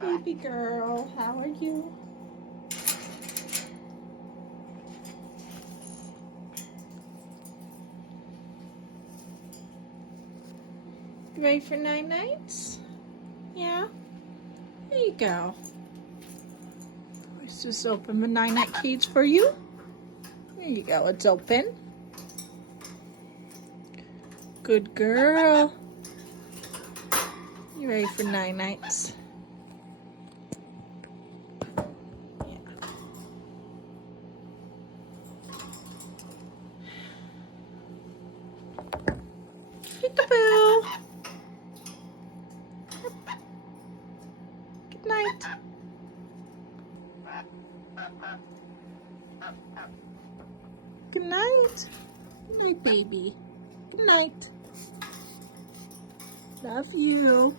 Baby girl, how are you? You ready for night nights? Yeah? There you go. Let's just open the night night cage for you. There you go, it's open. Good girl. You ready for night nights? Yeah. Peekaboo. Good night. Good night. Good night, baby. Good night. Love you.